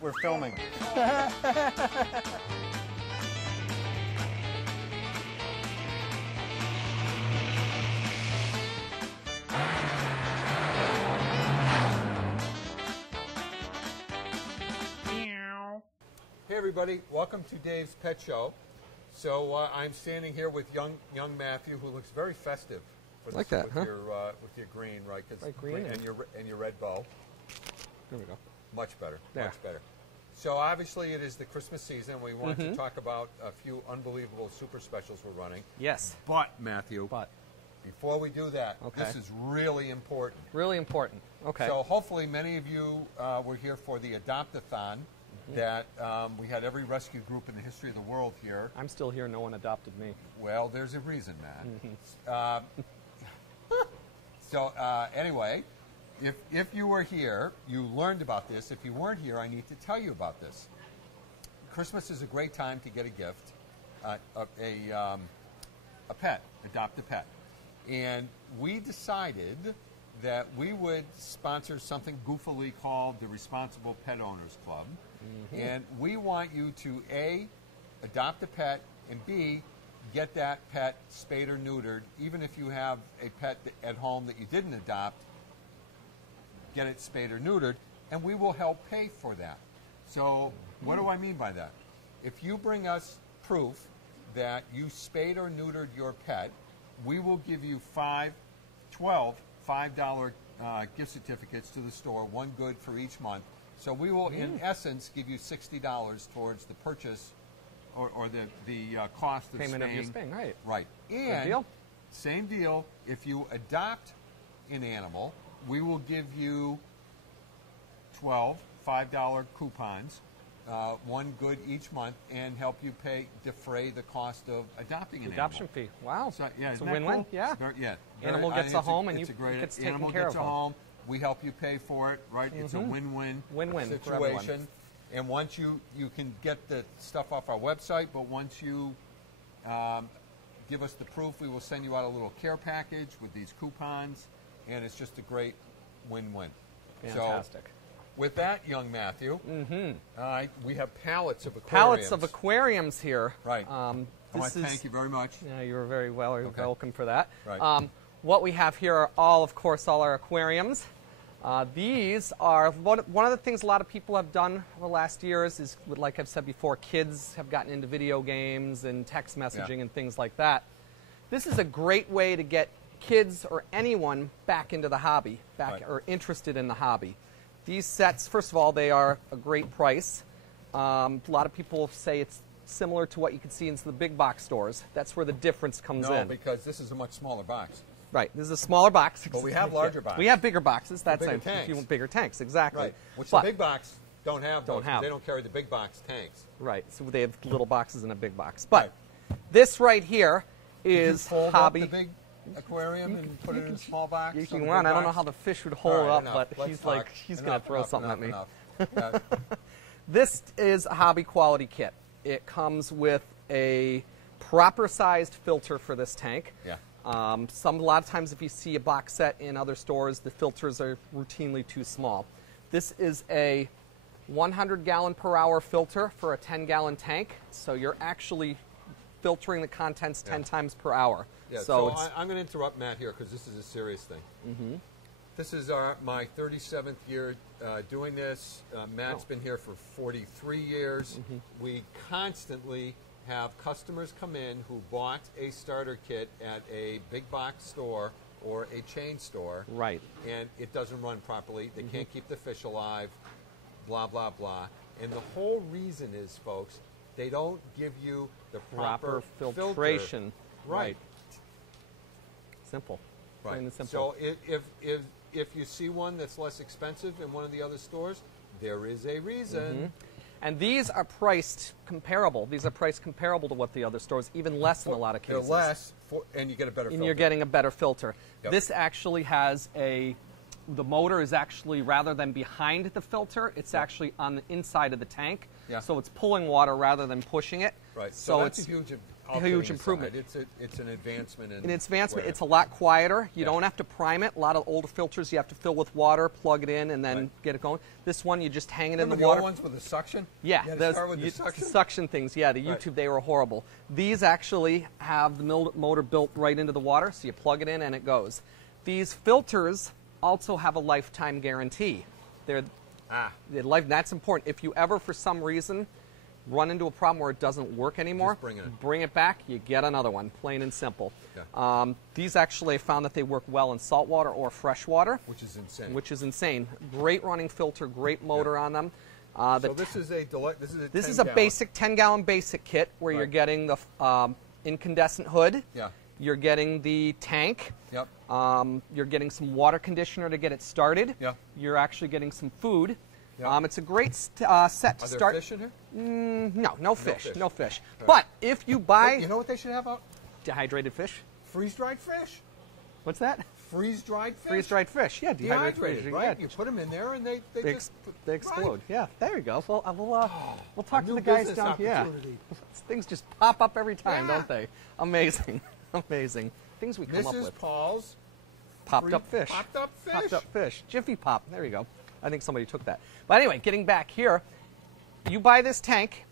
We're filming. Hey everybody, welcome to Dave's Pet Show. So I'm standing here with young Matthew, who looks very festive. With like that, with your green, right? Like green and your red bow. There we go. Much better. There. Much better. So obviously it is the Christmas season. We want to talk about a few unbelievable super specials we're running. Yes. But Matthew, But before we do that, this is really important. really important. Okay. So hopefully many of you were here for the Adopt-a-thon that we had every rescue group in the history of the world here. I'm still here. No one adopted me. Well, there's a reason, Matt. So anyway, if you were here, you learned about this. If you weren't here, I need to tell you about this. Christmas is a great time to get a gift, a pet, adopt a pet. And we decided that we would sponsor something goofily called the Responsible Pet Owners Club. And we want you to A, adopt a pet, and B, get that pet spayed or neutered. Even if you have a pet at home that you didn't adopt, get it spayed or neutered, and we will help pay for that. So what do I mean by that? If you bring us proof that you spayed or neutered your pet, we will give you 12 $5 gift certificates to the store, one good for each month. So we will, in essence, give you $60 towards the purchase or the cost of Payment spaying. of your spaying, right. Right. And Good deal. same deal, if you adopt an animal, we will give you 12 $5 coupons, one good each month, and help you defray the cost of adopting an Adoption animal. fee. Wow. So, yeah, it's a isn't that win-win. cool? Yeah. Yeah. Animal gets a home and you gets taken animal care gets of. A home. We help you pay for it, right? It's a win-win Win-win for everyone. situation. And once you can get the stuff off our website, but once you give us the proof, we will send you out a little care package with these coupons, and it's just a great win-win. Fantastic. So, with that, young Matthew, we have pallets of aquariums. Pallets of aquariums here. Right. I want to thank you very much. Yeah, you're very welcome for that. Right. What we have here are of course, all our aquariums. These are one of the things a lot of people have done over the last years is, like I've said before, kids have gotten into video games and text messaging and things like that. This is a great way to get kids or anyone back into the hobby, or interested in the hobby. These sets, first of all, they are a great price. A lot of people say it's similar to what you can see in the big box stores. That's where the difference comes in. No, because this is a much smaller box. Right. This is a smaller box. But we have larger boxes. We have bigger boxes. That's bigger tanks. If you want bigger tanks, exactly. Right. Which the big box don't have. They don't carry the big box tanks. Right. So they have little boxes in a big box. But this right here is Did you fold hobby. up the big aquarium and put it in a small box. If you want, I don't know how the fish would hold up, but he's going to throw something at me. This is a hobby quality kit. It comes with a proper sized filter for this tank. Yeah. A lot of times if you see a box set in other stores, the filters are routinely too small. This is a 100 gallon per hour filter for a 10-gallon tank, so you're actually filtering the contents 10 times per hour. Yeah, so I'm going to interrupt Matt here because this is a serious thing. This is my 37th year doing this. Matt's been here for 43 years. We constantly have customers come in who bought a starter kit at a big box store or a chain store. Right. And it doesn't run properly. They can't keep the fish alive, blah, blah, blah. And the whole reason is, folks, they don't give you the proper filtration. Filter. Right. Simple. Right. Plain and simple. So if you see one that's less expensive in one of the other stores, there is a reason. And these are priced comparable. These are priced comparable to what the other stores, even less in a lot of cases. They're less, and you get a better filter. And you're getting a better filter. Yep. This actually has the motor is actually, rather than behind the filter, it's actually on the inside of the tank. Yeah. So it's pulling water rather than pushing it. Right. So that's a huge All huge kidding improvement. aside, it's an advancement. It's a lot quieter. You don't have to prime it. A lot of older filters you have to fill with water, plug it in, and then get it going. This one, you just hang it in the water. The old ones with the suction? Yeah, the suction things. Yeah, the YouTube, they were horrible. These actually have the motor built right into the water, so you plug it in and it goes. These filters also have a lifetime guarantee. That's important. If you ever, for some reason, run into a problem where it doesn't work anymore, bring it back, you get another one, plain and simple. Yeah. These actually, I found that they work well in salt water or fresh water. Which is insane. Great running filter, great motor on them. So this is a This is a basic 10-gallon basic kit where you're getting the incandescent hood. Yeah. You're getting the tank. Yep. You're getting some water conditioner to get it started. Yeah. You're actually getting some food. Yep. It's a great set to start. Are there fish in here? No fish. No fish. Right. But if you buy... You know what they should have out? Dehydrated fish. Freeze-dried fish. What's that? Freeze-dried fish. Freeze-dried fish. Yeah, dehydrated fish. Right? You put them in there and they explode. Right. Yeah, there you go. Well, we'll talk to the guys down here. Yeah. Things just pop up every time, don't they? Amazing. Amazing. Things we come up with. Mrs. Paul's Popped up fish. Popped up fish. Popped up fish. Jiffy Pop. There you go. I think somebody took that. But anyway, getting back here, you buy this tank,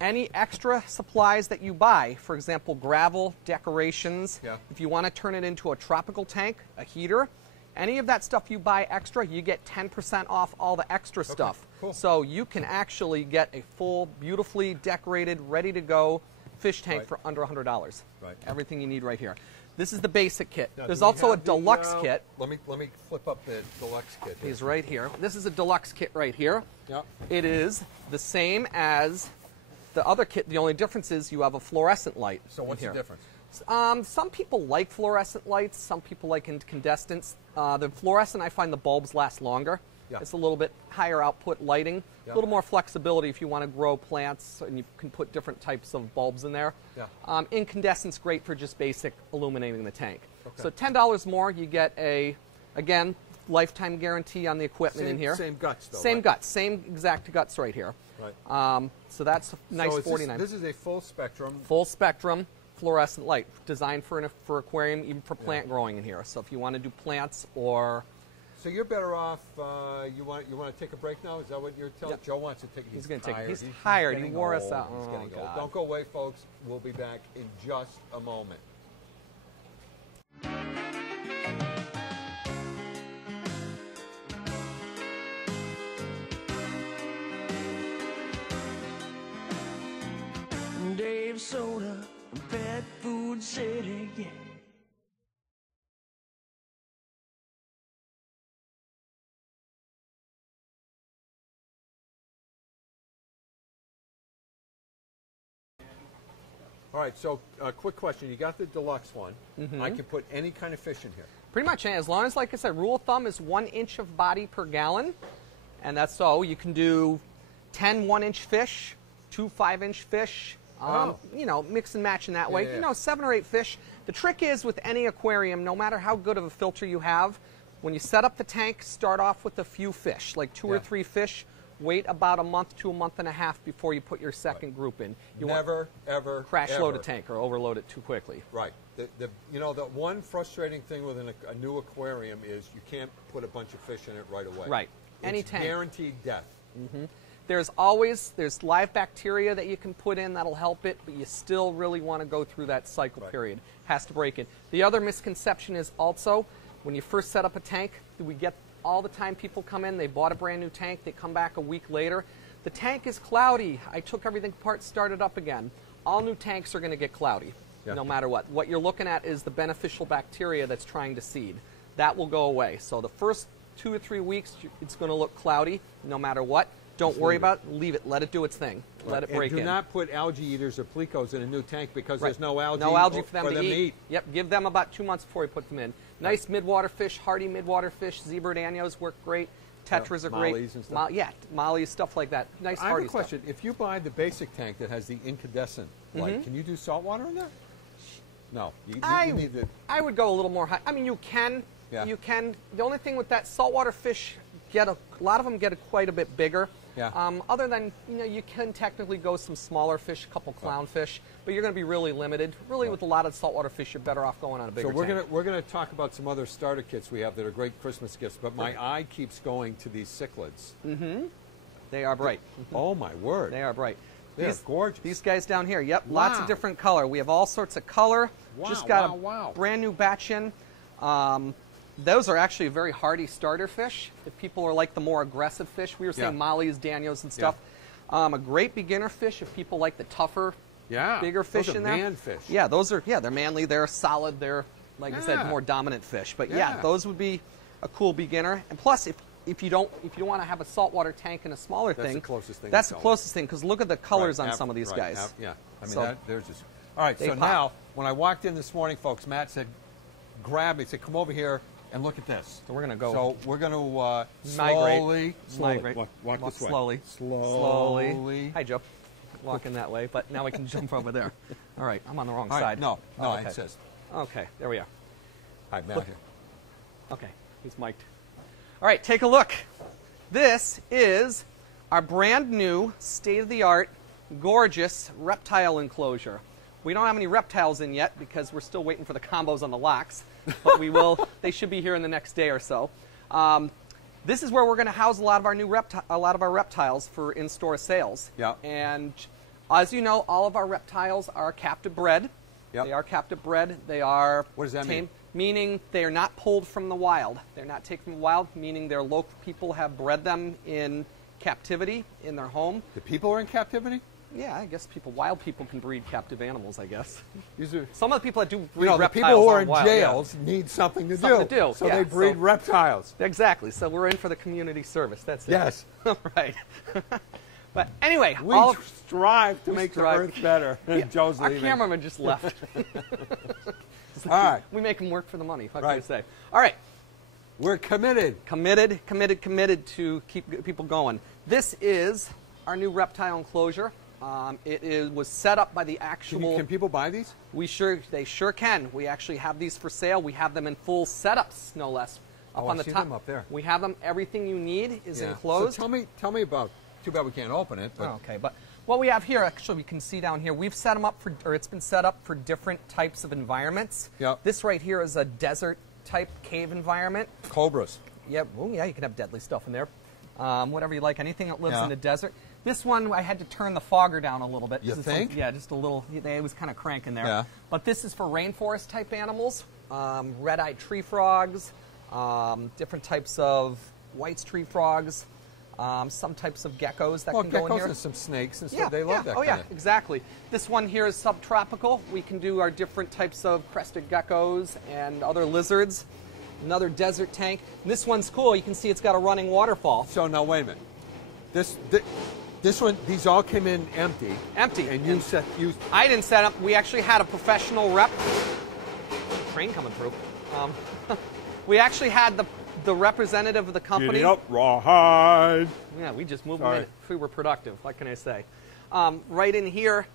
any extra supplies that you buy, for example, gravel, decorations, if you want to turn it into a tropical tank, a heater, any of that stuff you buy extra, you get 10% off all the extra stuff. Cool. So you can actually get a full, beautifully decorated, ready-to-go fish tank for under $100. Right. Everything you need right here. This is the basic kit. Now, there's also a deluxe kit. Let me flip up the deluxe kit. He's right here. This is a deluxe kit right here. Yep. It is the same as the other kit. The only difference is you have a fluorescent light. So what's the difference? Some people like fluorescent lights. Some people like incandescents. The fluorescent, I find the bulbs last longer. Yeah. It's a little bit higher output lighting, a little more flexibility if you want to grow plants, and you can put different types of bulbs in there. Yeah. Incandescent's great for just basic illuminating the tank. Okay. So $10 more, you get again, lifetime guarantee on the equipment in here. Same guts, though. Same guts, same exact guts right here. Right. So that's a nice $49. This is a full spectrum. Full spectrum fluorescent light, designed for aquarium, even for plant growing in here. So if you want to do plants or... So you're better off. You want to take a break now? Is that what you're telling? Joe wants to take. He's going to take. He's tired. He wore us out. He's getting old. Don't go away, folks. We'll be back in just a moment. Dave Soda, Pet Food City, yeah. All right, so quick question. You got the deluxe one. I can put any kind of fish in here. Pretty much, as long as, like I said, rule of thumb is 1 inch of body per gallon. And that's so. You can do 10 1-inch fish, 2 5-inch fish, you know, mix and match in that way. You know, 7 or 8 fish. The trick is with any aquarium, no matter how good of a filter you have, when you set up the tank, start off with a few fish, like 2 or 3 fish. Wait about a month to a month and a half before you put your second group in. You never, ever, crash load a tank or overload it too quickly. Right. You know, the one frustrating thing with a new aquarium is you can't put a bunch of fish in it right away. Right. Any tank. Guaranteed death. There's live bacteria that you can put in that'll help it, but you still really want to go through that cycle period. Has to break it. The other misconception is also when you first set up a tank, we get all the time people come in, they bought a brand new tank, they come back a week later. The tank is cloudy. I took everything apart, started up again. All new tanks are going to get cloudy, no matter what. What you're looking at is the beneficial bacteria that's trying to seed. That will go away. So the first 2 or 3 weeks, it's going to look cloudy no matter what. Don't worry about it. Leave it. Let it do its thing. Let it break in. And do not put algae eaters or plecos in a new tank because there's no algae, for them to eat. Yep. Give them about 2 months before you put them in. Nice midwater fish, hardy midwater fish. Zebra danios work great. Tetras are great. Mollies and stuff. Mollies, stuff like that. Nice hardy stuff. I have a question. If you buy the basic tank that has the incandescent light, can you do salt water in there? No. You need the... I would go a little more high. I mean, you can. Yeah. You can. The only thing with that, saltwater fish, a lot of them get quite a bit bigger. Yeah. Other than, you can technically go some smaller fish, a couple clownfish, but you're going to be really limited. Really, with a lot of saltwater fish, you're better off going on a bigger tank. We're gonna talk about some other starter kits we have that are great Christmas gifts. But my eye keeps going to these cichlids. Mm-hmm. They are bright. Oh my word! They are bright. They're gorgeous. These guys down here, yep, lots of different color. We have all sorts of color. Wow, Just got a brand new batch in. Those are actually very hardy starter fish. If people are like the more aggressive fish, we were saying mollies, danios, and stuff. A great beginner fish if people like the tougher, bigger fish those are in there. man fish. Yeah, those are, they're manly, they're solid, they're, like I said, more dominant fish. But yeah, those would be a cool beginner. And plus, if you don't want to have a saltwater tank and a smaller thing, the closest thing. That's the closest thing, because look at the colors on some of these guys. Yeah, I mean, So they're just... All right, so pop. now, when I walked in this morning, folks, Matt said, grab me, said, come over here and look at this. So we're going to go... So we're going to migrate. Walk this way. Slowly. Slowly. Hi, Joe. Walking that way, but now we can jump over there. All right, I'm on the wrong All right, side. no, okay. I insist. Okay, there we are. Hi, Matt here. Okay, he's mic'd. All right, take a look. This is our brand new, state-of-the-art, gorgeous reptile enclosure. We don't have any reptiles in yet because we're still waiting for the combos on the locks, but we will. They should be here in the next day or so. This is where we're going to house a lot of our reptiles for in-store sales. Yeah. And as you know, all of our reptiles are captive bred. Yep. They are captive bred. They are What does that mean? Meaning they are not pulled from the wild. They're not taken from the wild, meaning their local people have bred them in captivity in their home. The people are in captivity? Yeah, I guess wild people can breed captive animals, I guess. These are, Some of the people that do breed the reptiles people who are aren't in wild, jails need something to Something to do, So yeah, they breed so- reptiles. Exactly. So we're in for the community service. That's it. Yes. Right. But anyway, We strive to make the earth better. Joe's our leaving. cameraman just left. All right. We make him work for the money. What can I Right. say? All right. We're committed. Committed to keep people going. This is our new reptile enclosure. Was set up by the actual... Can people buy these? They sure can. We actually have these for sale. We have them in full setups, no less. Up on I the see top. them up there. We have them. Everything you need is enclosed. So tell me about... Too bad we can't open it. But Okay, but what we have here, actually, we can see down here, we've set them up for, or it's been set up for different types of environments. Yep. This right here is a desert-type cave environment. Cobras. Yep. Well, yeah, you can have deadly stuff in there. Whatever you like, anything that lives Yeah. in the desert. This one, I had to turn the fogger down a little bit. You 'cause it's think? yeah, just a little. It was kind of cranking there. Yeah. But this is for rainforest-type animals, red-eyed tree frogs, different types of white tree frogs, some types of geckos that can go in geckos here. and some snakes and stuff. Yeah, They love that Oh, kind yeah, of... exactly. This one here is subtropical. We can do our different types of crested geckos and other lizards. Another desert tank. And this one's cool. You can see it's got a running waterfall. So now, wait a minute. This one, these all came in empty. Empty. And you set... I didn't set up. We actually had a professional rep. Train coming through. We actually had the representative of the company. Giddy up, rawhide. Yeah, we just moved Sorry. them in. We were productive. What can I say? Right in here,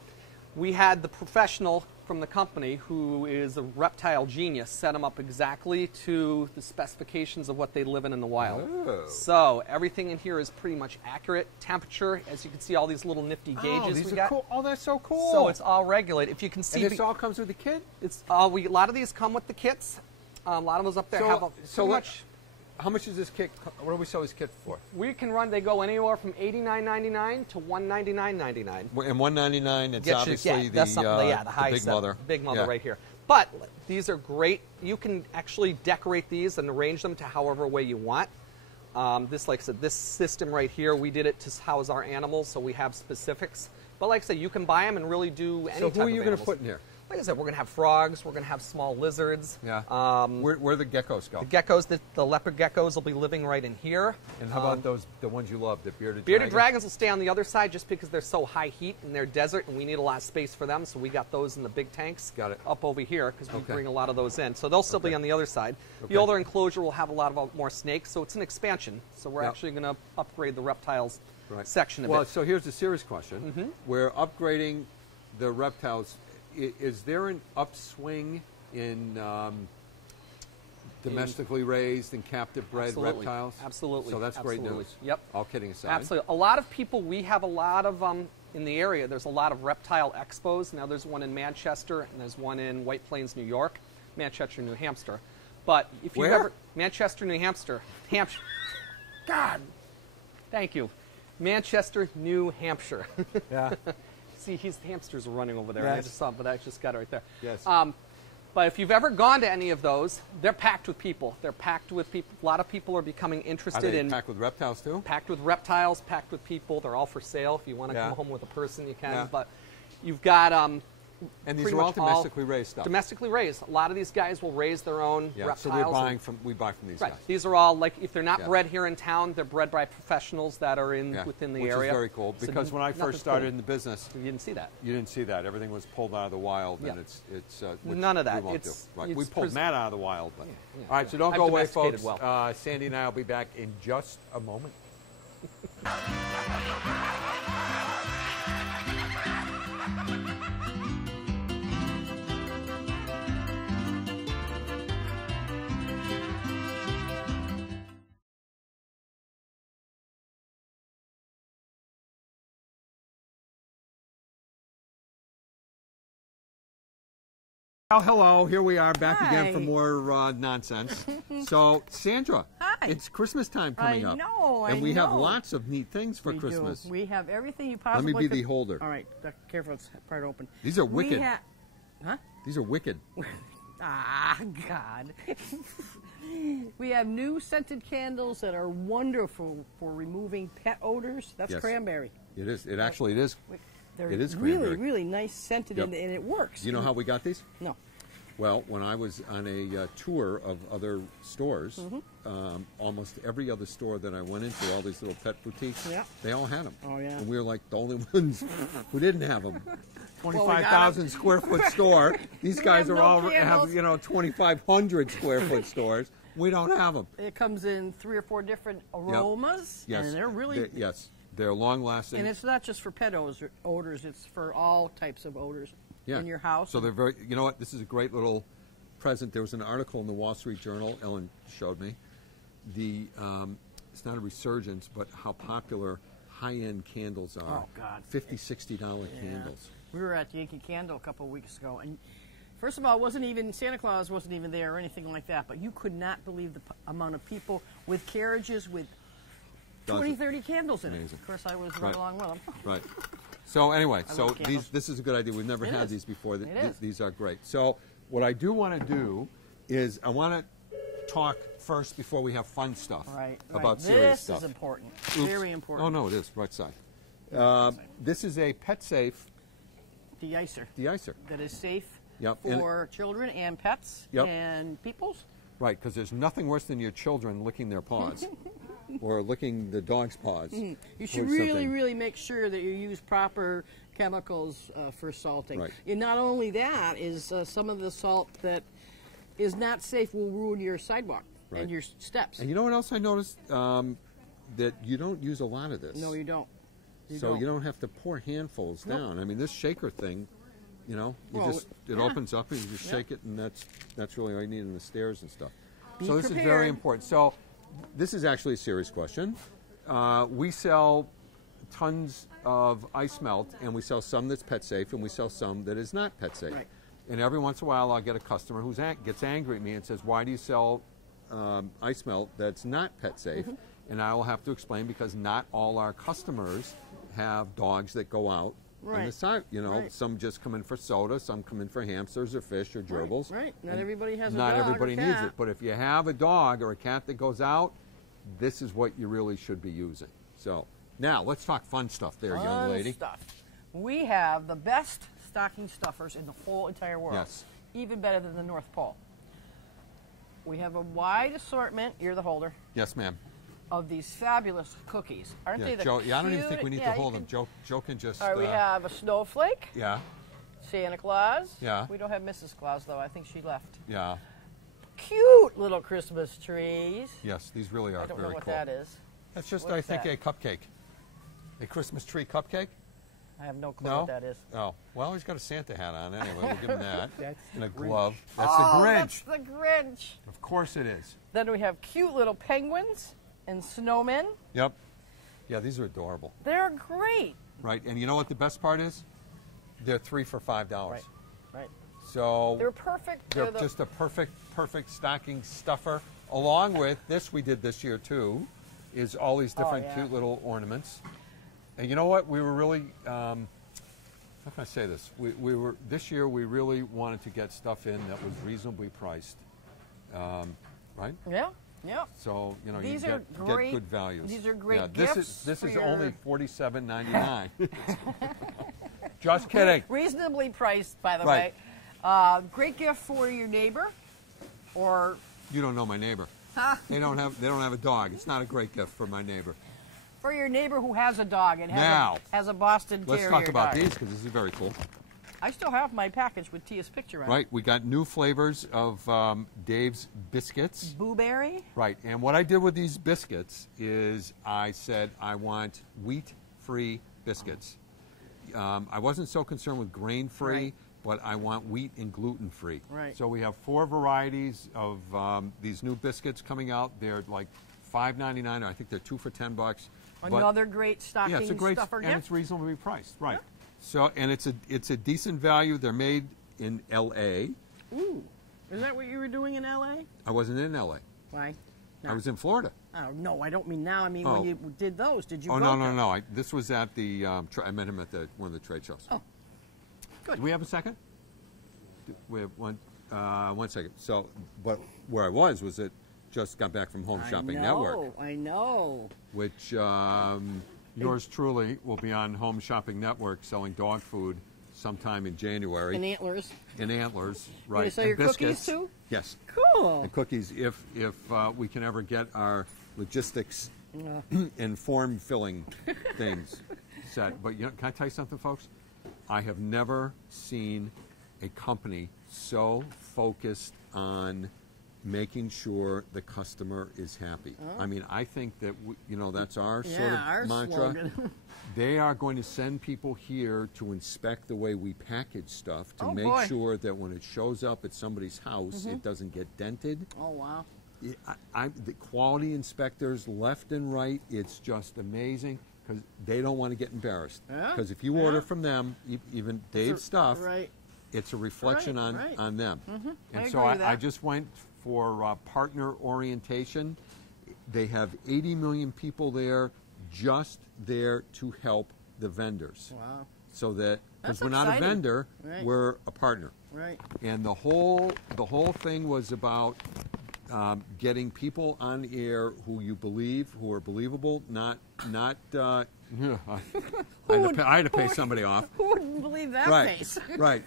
we had the professional from the company who is a reptile genius set them up exactly to the specifications of what they live in the wild. Oh. So everything in here is pretty much accurate. Temperature, as you can see, all these little nifty gauges these we are got. cool. Oh, that's so cool. So it's all regulated. If you can see, And this all comes with the kit? it's a lot of these come with the kits. A lot of those up there have a pretty much. How much is this kit? What do we sell this kit for? We can run. They go anywhere from $89.99 to $199.99. And $199. It's Get you- obviously that's something, the high big set, mother. Big mother Yeah. right here. But these are great. You can actually decorate these and arrange them to however way you want. This, like I said, this system right here, we did it to house our animals, so we have specifics. But like I said, you can buy them and really do any So type who are of you going to animals. put in here? Like I said, we're going to have frogs. We're going to have small lizards. Yeah. Where the geckos go? The geckos, the leopard geckos will be living right in here. And how about the ones you love, the bearded Bearded dragons? dragons will stay on the other side just because they're so high heat and they're desert and we need a lot of space for them. So we got those in the big tanks Got it. up over here because we Okay. bring a lot of those in. So they'll still be Okay. on the other side. Okay. The older enclosure will have a lot of more snakes. So it's an expansion. So we're Yep. actually going to upgrade the reptiles Right. section of Well, it. so here's a serious question. We're upgrading the reptiles. Is there an upswing in Domestically raised and captive bred Absolutely. reptiles? Absolutely. So that's great Absolutely. news. Yep. All kidding aside. Absolutely. A lot of people, we have a lot of, in the area, there's a lot of reptile expos. Now there's one in Manchester and there's one in White Plains, New York, Manchester, New Hampshire. But if you've Where? ever, Manchester, New Hampshire, God, thank you. Manchester, New Hampshire. Yeah. See, hamsters are running over there. Yes. I just saw, but I just got it right there. Yes. But if you've ever gone to any of those, they're packed with people. They're packed with people. A lot of people are becoming Are interested they in packed with reptiles too? packed with reptiles, packed with people. They're all for sale. If you want to Yeah. come home with a person, you can. Yeah. But you've got And these pretty are all much domestically raised stuff. domestically raised. A lot of these guys will raise their own Yeah. reptiles. So we're buying and- from we buy from these Right. guys. These are all like if they're not Yeah. bred here in town, they're bred by professionals that are in Yeah. within the Which area. is very cool So because when I nothing's first started cool. in the business, You didn't see that. you didn't see that. Everything was pulled out of the wild, Yeah. and it's which None of we that. won't It's- do. Right. it's We pulled Matt out of the wild, but yeah, all right. yeah. So don't I've go away, domesticated folks. well. Sandy and I will be back in just a moment. Well, hello. Here we are back again for Hi. more nonsense. So, Sandra, Hi. it's Christmas time coming up. I And we have know. lots of neat things for We Christmas. do. We have everything you Let possibly me be could. the holder. All right, careful, it's part open. These are We wicked. Huh? These are wicked. Ah, God. We have new scented candles that are wonderful for removing pet odors. That's Yes. cranberry. It is. It actually is. They're It is really, cranberry. really nice scented, Yep. and it works. Do you know how we got these? No. Well, when I was on a tour of other stores, almost every other store that I went into, all these little pet boutiques, Yeah. they all had them. Oh, yeah. And we were like the only ones who didn't have them. got 25,000 square foot store. These guys have are no all candles. have 2,500 square foot stores. We don't have them. It comes in 3 or 4 different aromas, Yes. and they're really... yes. They're long lasting. And it's not just for pet odors, it's for all types of odors in your house. So they're very, you know what, this is a great little present. There was an article in the Wall Street Journal, Ellen showed me, it's not a resurgence, but how popular high-end candles are. Oh, God. $50, $60 candles. We were at Yankee Candle a couple of weeks ago, and first of all, it wasn't even Santa Claus wasn't even there or anything like that. But you could not believe the amount of people with carriages with 20, 30 candles in it. Amazing. Of course, I was Right. right along with them. Right. So anyway, I so love candles. this is a good idea. We've never It had is. these before. It is. These are great. So what I do want to do is I want to talk first before we have fun stuff Right. about serious this stuff. is important. Oops. Very important. Oh no, it is right side. This is a pet safe De-icer de-icer. that is safe Yep. And- for children and pets Yep. and peoples. Right, because there's nothing worse than your children licking their paws or licking the dog's paws. You or should really, something. really make sure that you use proper chemicals for salting. Right. And not only that, is some of the salt that is not safe will ruin your sidewalk Right. and your steps. And you know what else I noticed? That you don't use a lot of this. No, you don't. So you don't have to pour handfuls down. I mean, this shaker thing, you know, it yeah. opens up and you just shake it, and that's really all you need in the stairs and stuff. Be so this is prepared. very important. So this is actually a serious question. We sell tons of ice melt, and we sell some that's pet safe, and we sell some that is not pet safe. Right. And every once in a while, I'll get a customer who gets angry at me and says, "Why do you sell ice melt that's not pet safe?" And I will have to explain because not all our customers have dogs that go out on the Right. side. You know, Right. some just come in for soda, some come in for hamsters or fish or gerbils. Right. Not And everybody has a Not dog or everybody needs cat. it. But if you have a dog or a cat that goes out, this is what you really should be using. So now let's talk fun stuff there, young Fun lady. stuff. We have the best stocking stuffers in the whole entire world. Yes. Even better than the North Pole. We have a wide assortment. You're the holder. Yes, ma'am. Of these fabulous cookies. Aren't they the Joe. Yeah, I don't even think we need cute- to yeah, you hold can- them. Joe can just. All right, we have a snowflake, Yeah, Santa Claus. Yeah. We don't have Mrs. Claus, though. I think she left. yeah. Cute little Christmas trees. Yes, these really are I don't very know what cool. that is. That's just, What's I think, that? a cupcake. A Christmas tree cupcake. I have no clue No? what that is. Oh, well, he's got a Santa hat on anyway. We'll give him that. That's And a the Grinch. glove. That's Oh, the Grinch. that's the Grinch. Of course it is. Then we have cute little penguins and snowmen. Yep. Yeah, these are adorable. They're great. Right, and you know what the best part is? They're 3 for $5. Right. Right. So They're perfect. they're the- just a perfect stocking stuffer. Along with this, we did this year too, is all these different yeah. cute little ornaments. And you know what? We were really, how can I say this? We were this year. We really wanted to get stuff in that was reasonably priced, right? Yeah. Yeah. So you know These you are get great- good values. these are great Yeah, gifts this for is your- only $47.99. Just kidding. Reasonably priced, by the Right. way. Great gift for your neighbor, or You don't know my neighbor. They don't have a dog. It's not a great gift for my neighbor. for your neighbor who has a dog and Now, has a Boston Let's Terrier talk about dog. these because this is very cool. I still have my package with Tia's picture on Right, we got new flavors of Dave's biscuits. it. Blueberry. Right, and what I did with these biscuits is I said I want wheat-free biscuits. I wasn't so concerned with grain-free, Right. but I want wheat and gluten-free. Right. So we have 4 varieties of these new biscuits coming out. They're like $5.99, or I think they're 2 for $10. But- Another great stocking yeah, it's a great stuffer and gift. it's reasonably priced, right? So and it's a decent value. They're made in L.A. Ooh, is that what you were doing in L.A.? I wasn't in L.A. Why? I was in Florida. Oh no, I don't mean now. I mean Oh. when you did those. Did you? Oh go no there? no no! This was at the. I met him at one of the trade shows. Oh, good. Do we have a second? We have one. 1 second. So, but where I was it just got back from Home Shopping Network, I know. which yours truly will be on Home Shopping Network selling dog food sometime in January. And antlers. In Antlers, You right? sell and your cookies, biscuits. too? Yes. Cool. And cookies, if we can ever get our logistics Yeah. and form filling things set. But you know, can I tell you something, folks? I have never seen a company so focused on making sure the customer is happy. I mean, I think that that's our sort Yeah, our of mantra. slogan. They are going to send people here to inspect the way we package stuff to Oh, make boy. sure that when it shows up at somebody's house, it doesn't get dented. Oh wow. The quality inspectors left and right, it's just amazing because they don't want to get embarrassed. Yeah, Because if you yeah. order from them, even Dave's stuff, Right. it's a reflection Right. on them. I And so agree with I that. just went for partner orientation. They have 80 million people there, just there to help the vendors. Wow. So that because That's we're not a exciting. vendor, Right. we're a partner. Right. And the whole thing was about getting people on air who you believe, who are believable, not. I had to pay somebody off. Who wouldn't believe that Right, face? right,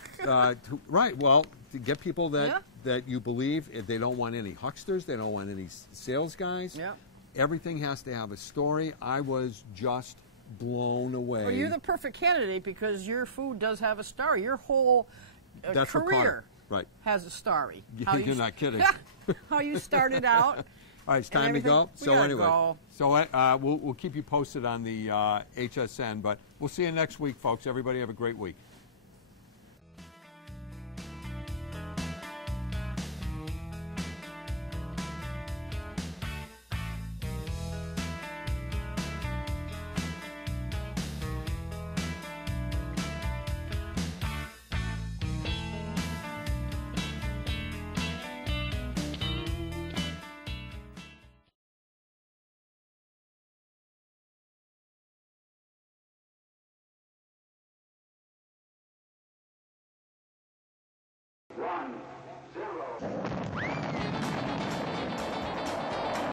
right. Well, to get people that Yeah. that you believe, they don't want any hucksters, they don't want any sales guys. Yeah. Everything has to have a story. I was just blown away. Well, you're the perfect candidate because your food does have a story. Your whole That's what career Connor- right. has a story. You're not kidding. How you started out. All right, it's and time to everything. go. We So gotta anyway, go. so we'll keep you posted on the HSN, but we'll see you next week, folks. Everybody have a great week.